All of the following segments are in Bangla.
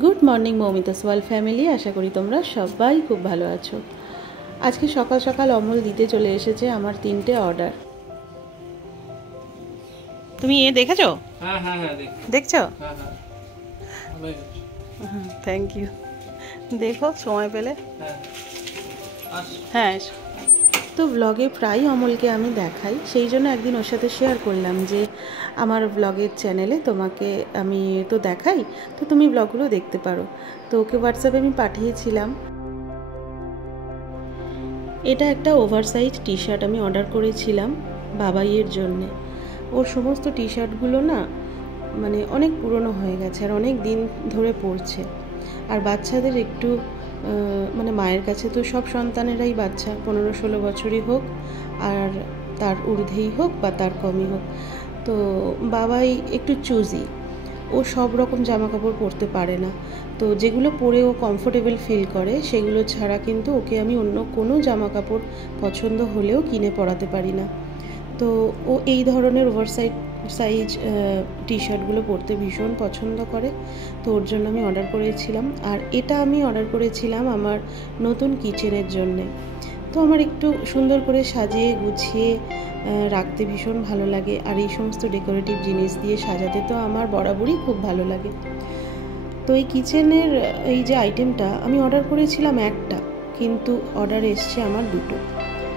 Good morning Moumita's world family, আশা করি তোমরা সবাই খুব ভালো আছো। আজকে সকাল সকাল অমল দিতে চলে এসেছে আমার 3টে অর্ডার। তুমি দেখেছো? হ্যাঁ হ্যাঁ হ্যাঁ দেখছো? হ্যাঁ হ্যাঁ, থ্যাংক ইউ। দেখো সময় পেলে। হ্যাঁ তো ব্লগে প্রায় অমলকে আমি দেখাই, সেই জন্য একদিন ওর সাথে শেয়ার করলাম যে আমার ব্লগের চ্যানেলে তোমাকে আমি তো দেখাই, তো তুমি ব্লগগুলো দেখতে পারো। তো ওকে হোয়াটসঅ্যাপে আমি পাঠিয়েছিলাম। এটা একটা ওভারসাইজ টি শার্ট আমি অর্ডার করেছিলাম বাবাইয়ের জন্যে। ওর সমস্ত টি শার্টগুলো না মানে অনেক পুরনো হয়ে গেছে আর অনেক দিন ধরে পরছে। আর বাচ্চাদের একটু মানে মায়ের কাছে তো সব সন্তানেরাই বাচ্চা, 15-16 বছরই হোক আর তার ঊর্ধ্বেই হোক বা তার কমই হোক, তো বাবাই একটু চুজি। ও সব রকম জামা কাপড় পরতে পারে না, তো যেগুলো পরে ও কমফোর্টেবল ফিল করে সেগুলো ছাড়া কিন্তু ওকে আমি অন্য কোনো জামা কাপড় পছন্দ হলেও কিনে পরাতে পারি না। তো ও এই ধরনের সাইজ টি শার্টগুলো পরতে ভীষণ পছন্দ করে, তো ওর জন্য আমি অর্ডার করেছিলাম। আর এটা আমি অর্ডার করেছিলাম আমার নতুন কিচেনের জন্যে। তো আমার একটু সুন্দর করে সাজিয়ে গুছিয়ে রাখতে ভীষণ ভালো লাগে, আর এই সমস্ত ডেকোরেটিভ জিনিস দিয়ে সাজাতে তো আমার বরাবরই খুব ভালো লাগে। তো এই কিচেনের এই যে আইটেমটা আমি অর্ডার করেছিলাম একটা, কিন্তু অর্ডার এসছে আমার 2টো।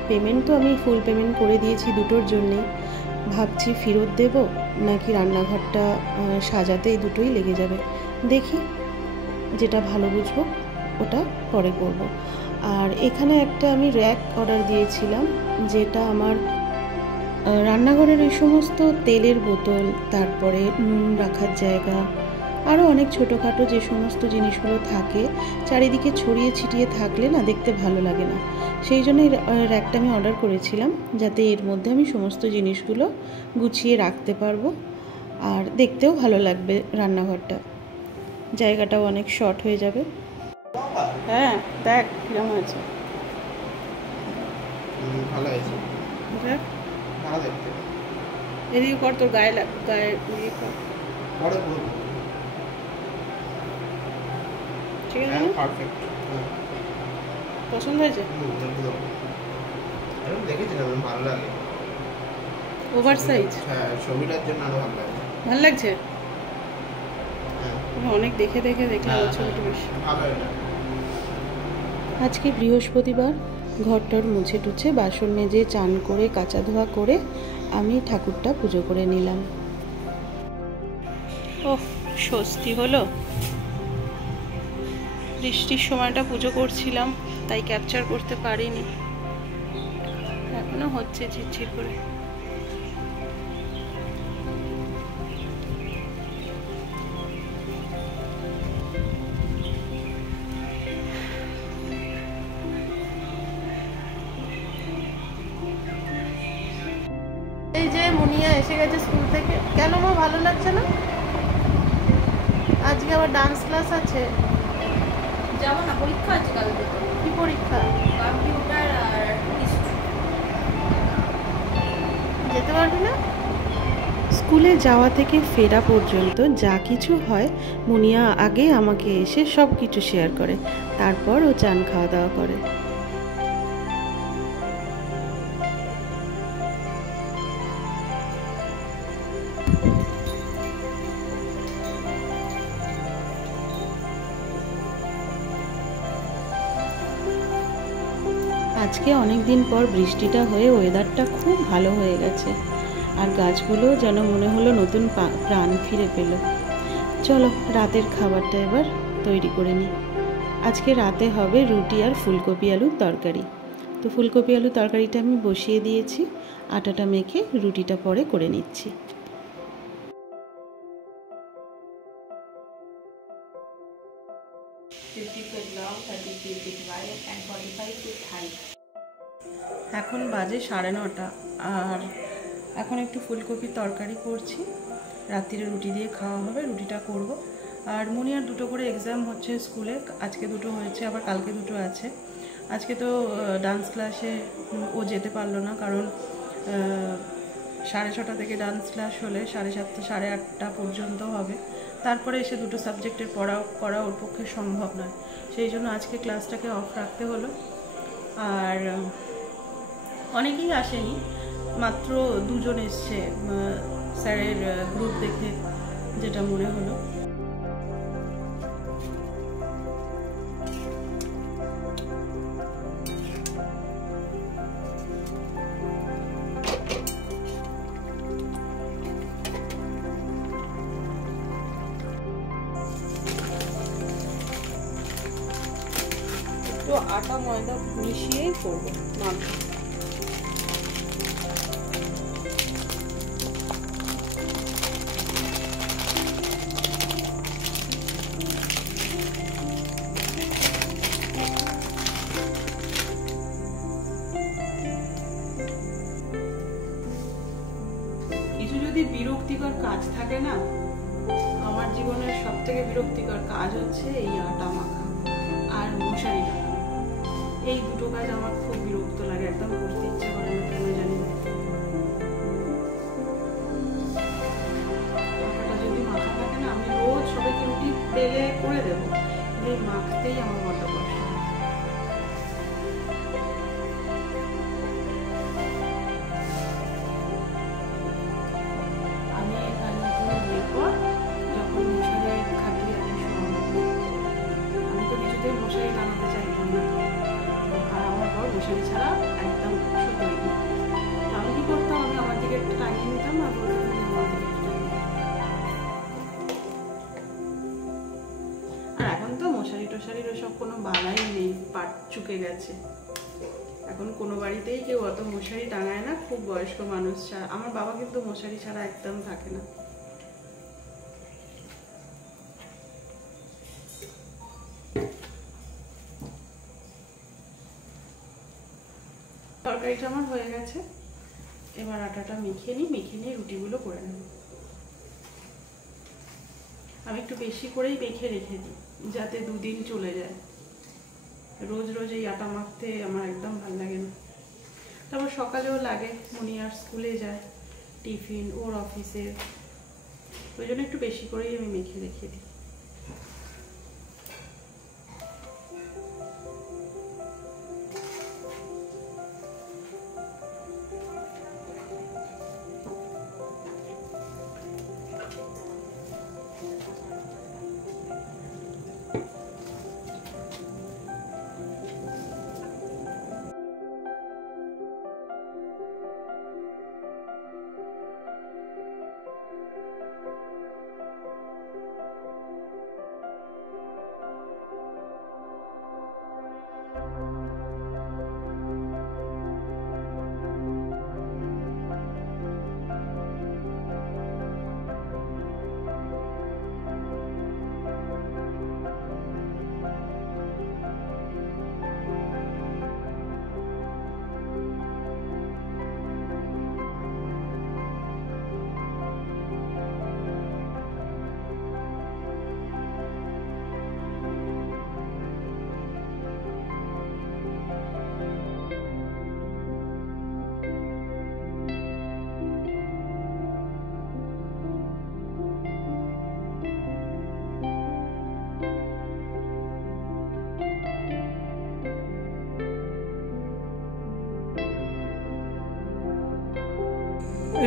পেমেন্ট তো আমি ফুল পেমেন্ট করে দিয়েছি দুটোর জন্যেই। ভাবছি ফেরত দেব নাকি রান্নাঘরটা সাজাতে, এই দুটোই লেগে যাবে। দেখি, যেটা ভালো বুঝবো ওটা পরে করব। আর এখানে একটা আমি র্যাক অর্ডার দিয়েছিলাম, যেটা আমার রান্নাঘরের এই সমস্ত তেলের বোতল, তারপরে নুন রাখার জায়গা, আরও অনেক ছোটোখাটো যে সমস্ত জিনিসগুলো থাকে চারিদিকে ছড়িয়ে ছিটিয়ে থাকলে না দেখতে ভালো লাগে না। সেই জন্য এই র্যাকটা আমি অর্ডার করেছিলাম, যাতে এর মধ্যে আমি সমস্ত জিনিসগুলো গুছিয়ে রাখতে পারবো আর দেখতেও ভালো লাগবে। রান্নাঘরটা জায়গাটাও অনেক শর্ট হয়ে যাবে। হ্যাঁ দেখ কিরম হয়েছে। ভালো হয়েছে। দেখ ভালো দেখতে। এদিকে কর, তোর গায়ে গায়ে ইয়ে কর। পরে পুরো ঠিক আছে, পারফেক্ট। পছন্দ হয়েছে? আমি দেখেছিলাম, ভালো লাগে। Over size. হ্যাঁ, ছবিটার জন্য আরো ভালো লাগে। ভালো লাগছে? হ্যাঁ, আমি অনেক দেখে দেখলাম ছবিটা বেশ ভালো এটা। আজকে বৃহস্পতিবার, ঘরটর মুছে টুছে বাসন মেজে চান করে কাচা ধোয়া করে আমি ঠাকুরটা পুজো করে নিলাম। ওহ, স্বস্তি হলো। বৃষ্টির সময়টা পুজো করছিলাম, তাই ক্যাপচার করতে পারিনি। এখনো হচ্ছে ঝিরঝির করে। এই যে মুনিয়া এসে গেছে স্কুল থেকে। কেন মা ভালো লাগছে না? আজকে আবার ডান্স ক্লাস আছে। যাবো না, পরীক্ষা আছে কালকে। কি পরীক্ষা? কম্পিউটার আর হিস্ট্রি। যেতে পারবি না? স্কুলে যাওয়া থেকে ফেরা পর্যন্ত যা কিছু হয় মুনিয়া আগে আমাকে এসে সব কিছু শেয়ার করে, তারপর ও চান খাওয়া দাওয়া করে। আজকে অনেক দিন পর বৃষ্টিটা হয়ে ওয়েদারটা খুব ভালো হয়ে গেছে, আর গাছগুলো যেন মনে হলো নতুন প্রাণ ফিরে পেল। চলো রাতের খাবারটা এবার তৈরি করে নিই। আজকে রাতে হবে রুটি আর ফুলকপি আলুর তরকারি। তো ফুলকপি আলুর তরকারিটা আমি বসিয়ে দিয়েছি, আটাটা মেখে রুটিটা পরে করে নিচ্ছি। এখন বাজে 9:30 আর এখন একটু ফুলকপির তরকারি করছি। রাত্রিরে রুটি দিয়ে খাওয়া হবে, রুটিটা করব। আর মুনিয়ার 2টো করে এক্সাম হচ্ছে স্কুলে, আজকে 2টো হয়েছে, আবার কালকে 2টো আছে। আজকে তো ডান্স ক্লাসে ও যেতে পারলো না, কারণ 6:30 থেকে ডান্স ক্লাস হলে 7:30 8:30 পর্যন্ত হবে। তারপরে এসে দুটো সাবজেক্টের পড়া করা ওর পক্ষে সম্ভব নয়, সেই জন্য আজকে ক্লাসটাকে অফ রাখতে হলো। আর অনেকেই আসেনি, মাত্র 2 জন এসছে স্যারের গ্রুপ দেখে যেটা মনে হলো। তো আটা ময়দা মিশিয়েই করবো মাখা। কিছু যদি বিরক্তিকর কাজ থাকে না, আমার জীবনের সব থেকে বিরক্তিকর কাজ হচ্ছে এই আটা মাখা আর মশারি টাঙানো। এই দুটো কাজ আমার খুব বিরক্ত লাগে, একদম করতে ইচ্ছে করে না, কেন জানি না। আটাটা যদি মাখা থাকে না, আমি রোজ সবাইকে রুটি বেলে করে দেবো, এই মাখতেই আমার বড্ড কষ্ট হয়। আমি এরপর যখন মশারি খাটিয়ে আমি শোয়াবো, আমি তো কিছুতেই মশারি টাঙাতে চাইতাম না, আর আমার বর মশারি ছাড়া একদম শুধুই না। আমি কি করতাম, আমি আমার দিকে একটু টাঙিয়ে নিতাম আর বলতাম আমার দিকে একটু টাঙিয়ে। আর এখন তো মশারি টশারির ওসব কোনো বালাই নেই, পাট চুকে গেছে। এখন কোনো বাড়িতেই কেউ অত মশারি টাঙায় না, খুব বয়স্ক মানুষ ছাড়া। আমার বাবা কিন্তু মশারি ছাড়া একদম থাকে না। তরকারিটা আমার হয়ে গেছে, এবার আটাটা মেখে নিয়ে রুটিগুলো করে নেব। আমি একটু বেশি করেই মেখে রেখে দিই, যাতে 2 দিন চলে যায়। রোজ রোজ এই আটা মাখতে আমার একদম ভালো লাগে না। তারপর সকালেও লাগে, মুনিয়ার স্কুলে যায়, টিফিন ওর অফিসে, ওই জন্য একটু বেশি করেই আমি মেখে রেখে দিই।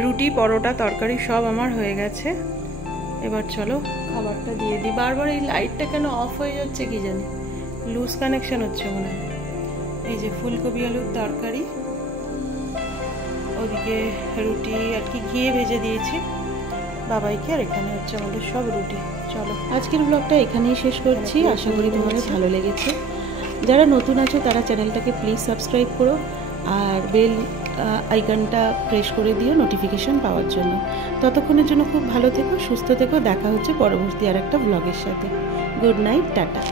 রুটি পরোটা তরকারি সব আমার হয়ে গেছে। এবার চলো খাবারটা দিয়ে দিই। বারবার এই লাইটটা কেন অফ হয়ে যাচ্ছে কি জানি, লুজ কানেকশন হচ্ছে মনে হয়। এই যে ফুলকপি আলুর তরকারি, ওদিকে রুটি আর কি ঘিয়ে ভেজে দিয়েছি বাবাইকে, আর এখানে হচ্ছে আমাদের সব রুটি। চলো আজকের ব্লগটা এখানেই শেষ করছি, আশা করি তোমাদের ভালো লেগেছে। যারা নতুন আছো তারা চ্যানেলটাকে প্লিজ সাবস্ক্রাইব করো আর বেল আইকনটা প্রেস করে দিও নোটিফিকেশন পাওয়ার জন্য। ততক্ষণের জন্য খুব ভালো থেকো, সুস্থ থেকো। দেখা হচ্ছে পরবর্তী আর একটা ব্লগের সাথে। Good night, tata.